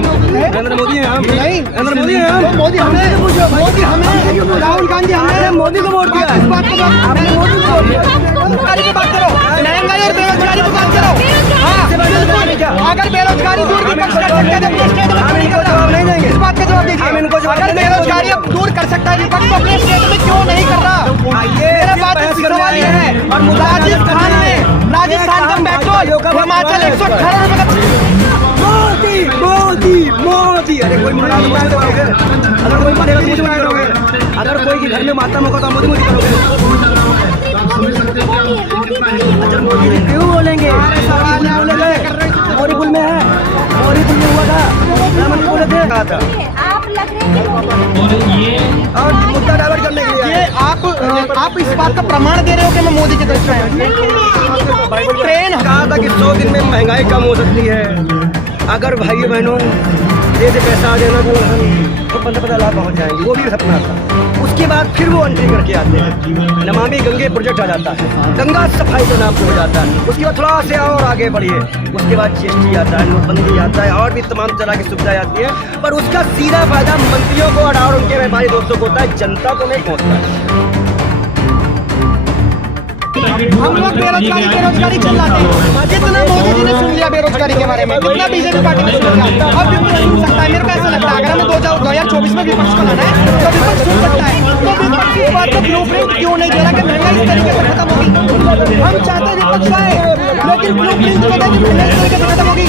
हम, नरेंद्र मोदी हैं हम, नहीं नरेंद्र मोदी हैं हम। मोदी हमें, मोदी हमें, राहुल गांधी हमने मोदी को वोट दिया है। इस बात को आपने मोदी को वोट दिया। बेरोजगारी की बात करो, महंगाई और बेरोजगारी की बात करो। हाँ, अगर बेरोजगारी दूर की कर सकते हैं तो स्टेट में क्यों नहीं कर रहा? नहीं देंगे। इस बात का जवाब दीजिए। अगर बेरोजगारी अब दूर कर सकता है विपक्ष तो अपने स्टेट में क्यों नहीं कर रहा? मेरा बात सवाल ये है। और राजस्थान का पेट्रोल हिमाचल 118 रुपए का। मोदी मोदी मोदी, अरे कोई मरा तो मार दोगे, अगर कोई मरेगा तो मुझे मार दोगे, अगर कोई के घर में मातम होगा तो मोदी मोदी करोगे। अच्छा मोदी जी क्यों बोलेंगे? मोरीपुल में है, मोरीपुल में हुआ था, रामन बोले थे कहा था। आप लग रहे हैं और मुद्दा डाइवर्ट करने के लिए ये आप इस बात का प्रमाण दे रहे हो कि मैं मोदी की तरफ से आया हूं। ट्रेन कहा था कि 100 दिन में महंगाई कम हो सकती है। अगर भाइयों बहनों ये से पैसा आ जाना तो हम तो 15-15 लाख पहुँच जाएंगे, वो भी सपना था। उसके बाद फिर वो एंट्री करके आते हैं, नमामि गंगे प्रोजेक्ट आ जाता है, गंगा सफाई के नाम पे हो जाता है। उसके बाद थोड़ा से और आगे बढ़िए, उसके बाद जीएसटी आता है, नोटबंदी आता है, और भी तमाम तरह की सुविधाएं आती है। पर उसका सीधा फायदा मंत्रियों को और उनके व्यापारी दोस्तों को होता है, जनता को नहीं पहुँचता है। हम लोग बेरोजगारी चिल्लाते हैं। जितना मोदी जी ने सुन लिया बेरोजगारी के बारे में, जितना बीजेपी पार्टी ने सुन लिया, अब विपक्ष सुन सकता है। मेरे को ऐसा लगता है अगर हमें 2024 में विपक्ष को लाना है तो विपक्ष सुन सकता है। तो विपक्ष इस बात का ब्लूप्रिंट क्यों नहीं दे रहा कि महंगाई इस तरीके से खत्म होगी? हम चाहते हैं विपक्ष आए, लेकिन ब्लूप्रिंट जो है कि महंगाई इस तरीके से खत्म होगी।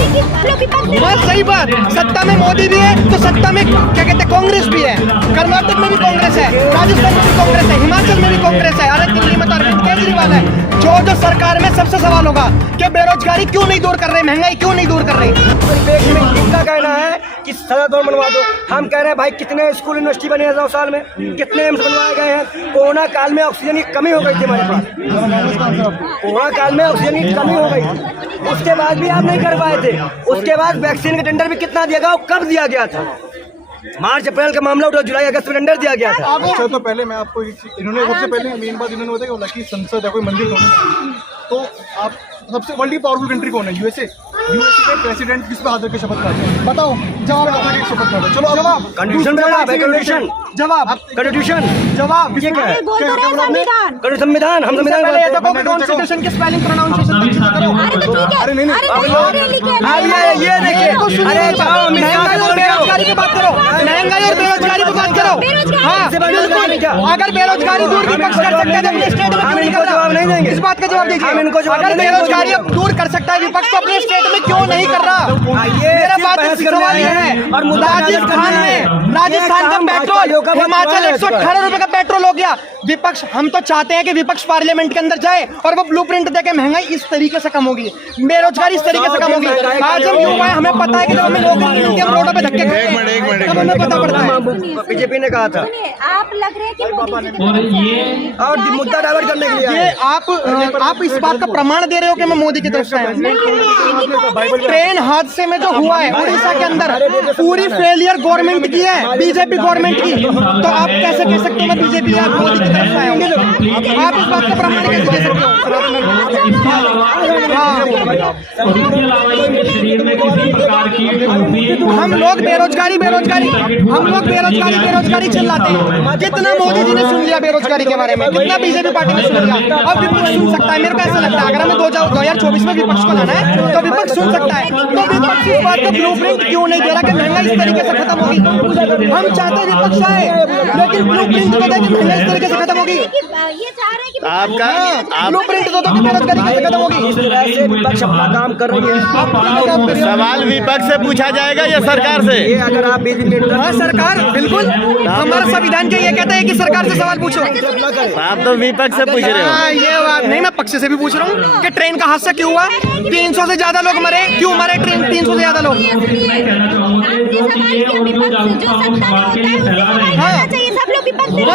बस सही बात, सत्ता में मोदी भी है तो सत्ता में क्या कहते हैं कांग्रेस भी है। कर्नाटक में भी कांग्रेस है, राजस्थान में भी कांग्रेस है, हिमाचल में भी कांग्रेस है, अरे दिल्ली में तो अरविंद केजरीवाल है। जो सरकार में सबसे सवाल होगा कि बेरोजगारी क्यों नहीं दूर कर रहे, महंगाई क्यों नहीं दूर कर रही। परिपेक्ष में इनका कहना है कि सदा भवन बनवा दो। हम कह रहे हैं भाई कितने स्कूल यूनिवर्सिटी बने हैं 9 साल में, कितने एम्स बनवाए गए हैं। कोरोना काल में ऑक्सीजन की कमी हो गई थी हमारे पास, कोरोना काल में ऑक्सीजन की कमी हो गई थी, उसके बाद भी आप नहीं कर पाए थे। उसके बाद वैक्सीन का टेंडर भी कितना दिया गया, कब दिया गया था? मार्च अप्रैल का मामला उठा, जुलाई अगस्त में टेंडर दिया गया था। अच्छा तो पहले मैं आपको इन्होंने सबसे पहले मेन बात इन्होंने बताया बोला कि संसद है कोई मंदिर थोड़ी ना। तो आप सबसे वर्ल्ड की पावरफुल कंट्री कौन है? यूएसए के प्रेसिडेंट किस पे आदर के शपथ खाते हैं? बताओ जवाब। आदर के शपथ खाते हैं। चलो जवाब कंस्टिट्यूशन में है, कंस्टिट्यूशन जवाब कंस्टिट्यूशन जवाब ये क्या है? संविधान हम संविधान कॉन्स्टिट्यूशन की स्पेलिंग प्रोनाउंसिएशन ठीक से करो। अरे नहीं अब ये देखिए, अरे जाओ महंगाई और बेरोजगारी की बात करो, महंगाई और बेरोजगारी की बात करो। हाँ बिल्कुल, अगर बेरोजगारी दूर विपक्ष कर सकते हैं तो अपने स्टेट में क्यों नहीं कर रहा? नहीं देंगे। इस बात का जवाब दीजिए। हम इनको जवाब अगर नहीं देंगे। बेरोजगारी अब दूर कर सकता है विपक्ष तो अपने स्टेट में क्यों नहीं कर रहा? मेरा बात सवाल ये है। और राजस्थान का पेट्रोल हिमाचल 118 रुपए का पेट्रोल हो गया। विपक्ष, हम तो चाहते हैं कि विपक्ष पार्लियामेंट के अंदर जाए और वो ब्लूप्रिंट देके महंगाई इस तरीके से कम होगी, बेरोजगारी इस तरीके से कम होगी। आज हम युवा हैं, हमें पता है कि जब हमें नौकरी नहीं मिलती हम रोडों पे धक्के खाते हैं, तब हमें पता पड़ता है। बीजेपी ने कहा था। आप लग रहे हैं कि और मुद्दा डाइवर्ट करने के लिए ये आप इस बात का प्रमाण दे रहे हो कि मैं मोदी की तरफ से आया हूं। ट्रेन हादसे में जो हुआ है उड़ीसा के अंदर, पूरी फेलियर गवर्नमेंट की है, बीजेपी गवर्नमेंट की। तो आप कैसे कह सकते हो मैं बीजेपी या मोदी की तरफ से आया हूँ? आप इस बात का प्रमाण कैसे दे सकते हो? हम लोग बेरोजगारी चिल्लाते हैं। जितना मोदी जी ने सुन लिया बेरोजगारी के बारे में, जितना बीजेपी पार्टी ने सुन लिया, अब विपक्ष सुन सकता है। मेरे को ऐसा लगता है अगर हमें 2024 में विपक्ष को लाना है तो विपक्ष सुन सकता है। तो विपक्ष इस बात का ब्लूप्रिंट क्यों नहीं दे रहा कि महंगाई इस तरीके से खत्म होगी? हम चाहते हैं विपक्ष आए, लेकिन ब्लूप्रिंट तो दे कि महंगाई इस तरीके से खत्म होगी। ये चाह रहे हैं कि आपका ब्लूप्रिंट तो कि बेरोजगारी कैसे खत्म होगी? इस तरह से विपक्ष अपना काम कर रही है। सवाल विपक्ष से पूछा जाएगा या सरकार से? ये अगर आप बीजेपी हाँ सरकार, बिल्कुल हमारा संविधान क्या ये कहता है कि सरकार से सवाल पूछो। आप तो विपक्ष से पूछ रहे हो। हाँ ये बात नहीं, मैं पक्ष से भी पूछ रहा हूँ कि ट्रेन का हादसा क्यों हुआ, 300 से ज्यादा लोग मरे, क्यों मरे ट्रेन 300 से ज्यादा लोग? हाँ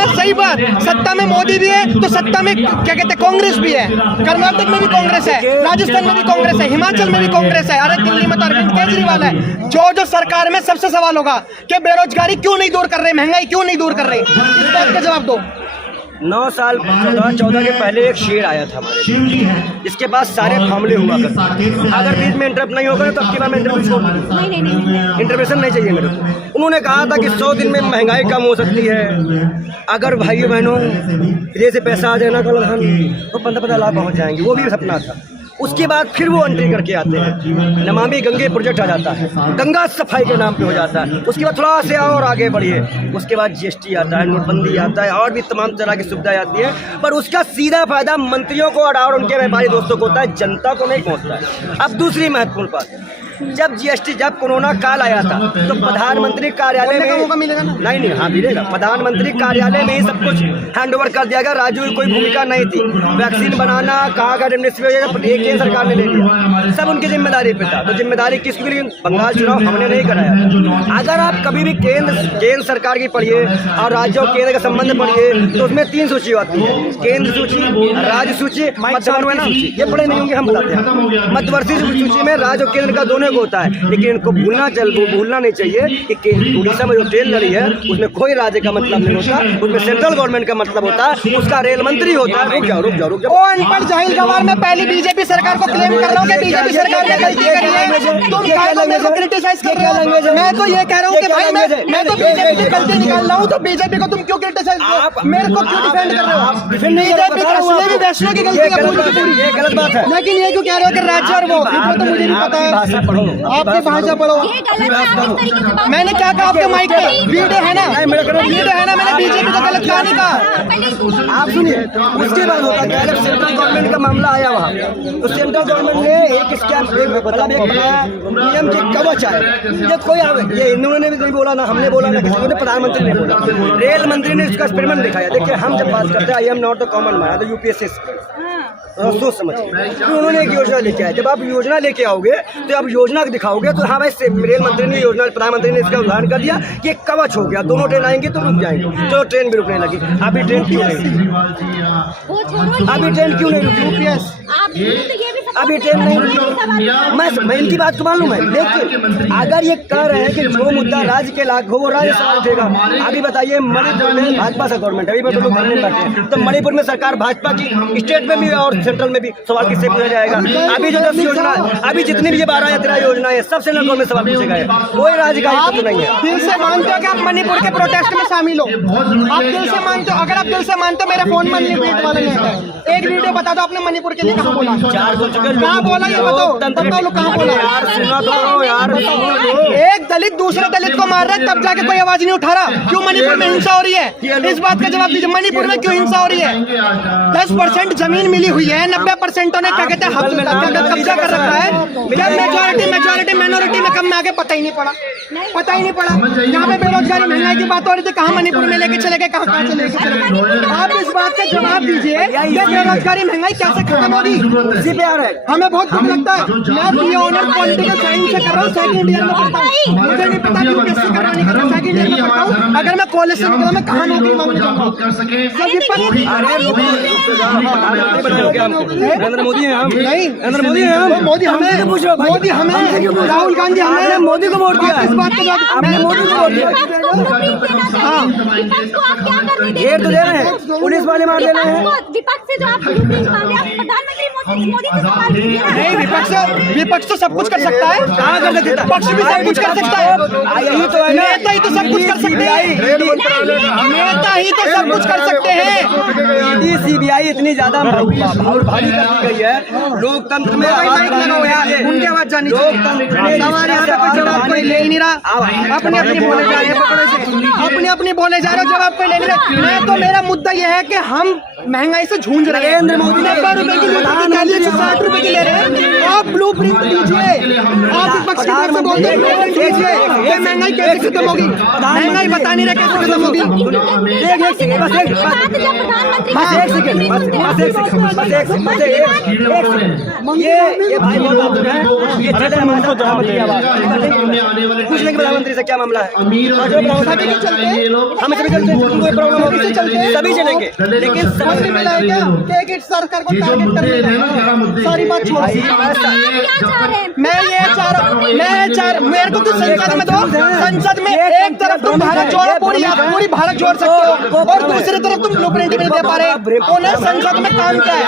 सही बात, सत्ता में मोदी भी है तो सत्ता में क्या कहते हैं कांग्रेस भी है, कर्नाटक में भी कांग्रेस है, राजस्थान में भी कांग्रेस है, हिमाचल में भी कांग्रेस है, अरे दिल्ली में तो अरविंद केजरीवाल है। जो सरकार में सबसे सवाल होगा कि बेरोजगारी क्यों नहीं दूर कर रहे, महंगाई क्यों नहीं दूर कर रहे, इस बात का जवाब दो। 9 साल 14 के पहले एक शेर आया था हमारे, इसके बाद सारे फामले हुआ करते। अगर बीच में इंटरप्ट नहीं होगा तो अब की बार मैं इंटरव्यू छोड़ दूँ, नहीं। इंटरवेंशन नहीं चाहिए मेरे को। उन्होंने कहा था कि 100 दिन में महंगाई कम हो सकती है, अगर भाइयों बहनों धीरे से पैसा आ जाए ना कल हम तो 15-15 लाख पहुँच जाएंगे, वो भी सपना था। उसके बाद फिर वो एंट्री करके आते हैं, नमामि गंगे प्रोजेक्ट आ जाता है, गंगा सफाई के नाम पे हो जाता है। उसके बाद थोड़ा से और आगे बढ़िए, उसके बाद जीएसटी आता है, नोटबंदी आता है, और भी तमाम तरह की सुविधाएं आती है, पर उसका सीधा फायदा मंत्रियों को और उनके व्यापारी दोस्तों को होता है, जनता को नहीं पहुंचता है। अब दूसरी महत्वपूर्ण बात, जब जीएसटी जब कोरोना काल आया था तो प्रधानमंत्री कार्यालय में मौका मिलेगा ना? नहीं हाँ मिलेगा, प्रधानमंत्री कार्यालय में ही सब कुछ हैंडओवर कर दिया गया। राज्यों की कोई भूमिका नहीं थी, वैक्सीन बनाना कहाँ का केंद्र सरकार ने ले लिया, सब उनकी जिम्मेदारी पे था। तो जिम्मेदारी किसके लिए? बंगाल चुनाव हमने नहीं कराया था। अगर आप कभी भी केंद्र सरकार की पढ़िए और राज्यों केंद्र का संबंध पढ़िए तो उसमें 3 सूची आती है, केंद्र सूची, राज्य सूची, मध्यवर्ती सूची। ये पढ़े नहीं होंगे, हम बताते हैं। मध्यवर्ती सूची में राज्य और केंद्र का दोनों को होता है, लेकिन इनको भूलना नहीं चाहिए कि उड़ीसा में जो ट्रेन लड़ी है उसमें कोई राज्य का मतलब नहीं होता, उसमें सेंट्रल गवर्नमेंट का मतलब होता है, उसका रेल मंत्री होता है। रुक जाओ। ओ अनपढ़ जाहिल गवार, मैं पहली बीजेपी सरकार को क्लेम कर रहा हूँ कि बीजेपी सरकार ने गलती करी है, तुम क्या मेरे को क्रिटिसाइज कर रहे हो? मैं तो ये कह रहा हूँ कि भाई मैं तो बीजेपी की गलती निकाल रहा हूँ, तो बीजेपी को तुम क्यों क्रिटिसाइज मेरे को क्यों डिफेंड कर रहे हो? बीजेपी असली भी वैष्णो की गलती है, ये गलत बात है। लेकिन ये क्यों कह रहे हो कि राज्य और वो तो मुझे नहीं पता है। आपकी भाषा पढ़ो। ये गलत है, आप इस तरीके से बात मैंने क्या कहा आपके माइक पे? वीडियो है ना, मैंने बीजेपी को गलत कहा नहीं कहा। आप सुनिए, उसके बाद होता क्या है, जब सेंट्रल गवर्नमेंट का मामला आया वहाँ, तो सेंट्रल गवर्नमेंट ने एक स्कैम मतलब एक बनाया, पीएम के कवच आए। ये कोई ये इन्होंने भी नहीं बोला, ना हमने बोला, ना किसी ने, प्रधानमंत्री ने बोला, रेल मंत्री ने इसका एक्सपेरिमेंट दिखाया। देखिए हम जब बात करते हैं I am not the common man, तो यूपीएससी सोच समझ तो उन्होंने एक योजना लेके आए। जब आप योजना लेके आओगे तो आप योजना दिखाओगे तो हाँ भाई रेल मंत्री ने योजना, प्रधानमंत्री ने इसका उदाहरण कर दिया कि एक कवच हो गया, दोनों ट्रेन आएंगे तो रुक जाएंगे। चलो ट्रेन भी रुकने लगी, अभी ट्रेन क्यों नहीं रुकी? वो छोड़ो, अभी ट्रेन क्यों नहीं रुकी? यूपीएस अभी ट्रेन नहीं रुकी। मैं इनकी बात को मालूम है, लेकिन अगर ये कह रहे हैं कि जो मुद्दा राज्य के लाग हो वो राज्य सवाल उठेगा। अभी बताइए मणिपुर में भाजपा का गवर्नमेंट, अभी तो लोग करने बैठे हैं, तो मणिपुर में सरकार भाजपा की, स्टेट में भी और सेंट्रल में भी सवाल किससे पूछा जाएगा? अभी जो 10 योजना, अभी जितनी भी ये 12 या 13 योजना है, सब सेंट्रल गवर्नमेंट सवाल पूछेगा है, कोई राज्य का हित नहीं है। दिल से मानते हो कि आप मणिपुर के प्रोटेस्ट में शामिल हो? आप दिल से मानते हो? अगर आप दिल से मानते हो, मेरे फोन में मणिपुर वाला नहीं आता है। एक वीडियो बता दो आपने मणिपुर के लिए कहाँ बोला? 4 हो चुके, कहाँ बोला ये बताओ लोग कहाँ बोला? यार सुना तो यार, एक दलित दूसरे दलित को मार रहा है तब जाके कोई आवाज नहीं उठा रहा। क्यों मणिपुर में हिंसा हो रही है? इस बात का जवाब दीजिए, मणिपुर में क्यों हिंसा हो रही है? 10% जमीन मिली हुई है, 90% ने क्या कहते हैं कब्जा कर रखा है। क्या मेजोरिटी माइनॉरिटी में कम में आगे पता ही नहीं पड़ा। यहाँ पे बेरोजगारी महंगाई की बात हो रही थी, कहाँ मणिपुर में लेके चले गए, कहाँ से लेके चले गए? आप इस बात का जवाब दीजिए, ये बेरोजगारी महंगाई कैसे खत्म होगी? इसी पे आ रहा है, हमें बहुत दुख लगता है। मैं बीए ऑनर पॉलिटिकल साइंस से कर रहा हूँ, सेकंड ईयर में पढ़ता हूँ, मुझे नहीं पता कि कैसे करना नहीं करना, सेकंड ईयर में पढ़ता हूँ। अगर मैं कॉलेज से निकला, मैं कहाँ नौकरी मांगने जाऊँगा? नरेंद्र मोदी है हम, नहीं नरेंद्र मोदी है हम, मोदी हमें राहुल गांधी हमें मोदी को वोट दिया, इस बात का आपने मोदी को वोट दिया। घेर तो दे रहे हैं, पुलिस वाले मार दे रहे हैं। विपक्ष से जो आप ब्लूप्रिंट मांग रहे हैं, प्रधानमंत्री मोदी से सवाल कीजिए ना। नहीं, विपक्ष तो सब कुछ कर सकता है। कहाँ कर सकता है? विपक्ष भी सब कुछ कर सकता है। यही तो है ना, नेता ही तो सब कुछ कर सकते हैं। नेता ही तो सब कुछ कर सकते हैं। सीबीआई इतनी ज्यादा भारी कर दी गई है, लोकतंत्र में उनकी आवाज जानी चाहिए। सवाल यहाँ पे कोई जवाब कोई ले ही नहीं रहा, अपने अपनी बोले जा रहे हैं, अपने अपनी बोले जा रहे हो, जवाब कोई ले नहीं रहा। मैं तो मेरा मुद्दा यह है कि हम महंगाई से झूंझ रहे हैं। नरेंद्र मोदी 90 रुपए की नोट 60 रुपए की ले रहे हैं। आप ब्लू प्रिंट दीजिए, आप विपक्ष की तरफ से बोलते हैं ये महंगाई कैसे खत्म होगी? महंगाई बता नहीं रहे कैसे खत्म होगी? ये भाई ये पूछने के प्रधानमंत्री से क्या मामला है? हमें सभी चलते हैं, कोई प्रॉब्लम होगी सभी चलेंगे, लेकिन पॉसिबल है क्या कि एक सरकार को टारगेट करने का? सारी बात छोड़, मैं ये चाह मेरे को तो संसद में दो, संसद में एक तरफ तुम भारत जोड़ो पूरी भारत जोड़ सकते हो और दूसरी तरफ तुम ब्लूप्रिंट भी नहीं दे पा रहे। उन्हें संसद में काम क्या है?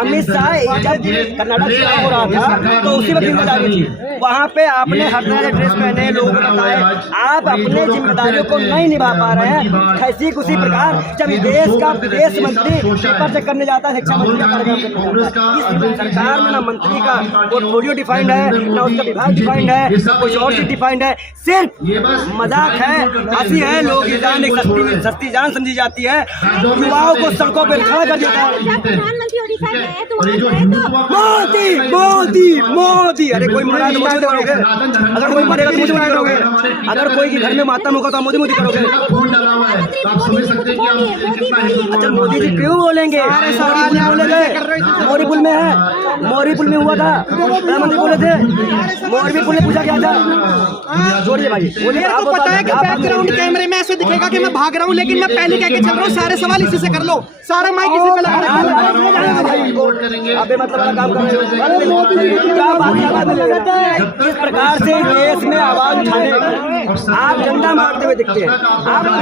अमित शाह जब कर्नाटक चुनाव हो रहा था तो उसी वक्त जिम्मेदारी थी, वहाँ पे आपने हर तरह के ड्रेस पहने, लोगों को बताए, आप अपने जिम्मेदारियों को नहीं निभा पा रहे हैं। ऐसी उसी प्रकार जब देश का विदेश मंत्री पेपर चेक करने जाता है, शिक्षा मंत्री सरकार में ना मंत्री का पोर्टफोलियो डिफाइंड है, ना उसका विभाग डिफाइंड है, ना कुछ और चीज डिफाइंड है, सिर्फ मजाक है, हंसी है। लोग की जान एक सस्ती जान समझी जाती है, युवाओं को सड़कों पर खड़ा कर देता है। प्रधानमंत्री ओडिशा गए तो वहाँ गए तो मोदी मोदी मोदी, अरे कोई मरा तो मोदी करोगे, अगर कोई मरेगा तो मोदी करोगे, अगर कोई के घर में मातम होगा तो मोदी करोगे। अच्छा मोदी जी क्यों बोलेंगे? मोरीपुल में है, मोरीपुल में हुआ था, प्रधानमंत्री बोले थे, मोरीपुल ने पूछा क्या था? जोड़िए भाई, मेरे को पता है कि बैकग्राउंड कैमरे में ऐसे दिखेगा कि मैं भाग रहा हूँ, लेकिन मैं पहले कह के चल रहा हूँ, सारे सवाल इसी से कर लो, सारा माइक इसी पे लगा अबे मतलब काम कर रहे हो, इस प्रकार से देश में आवाज उठाने आप झंडा मारते हुए दिखते हैं। आप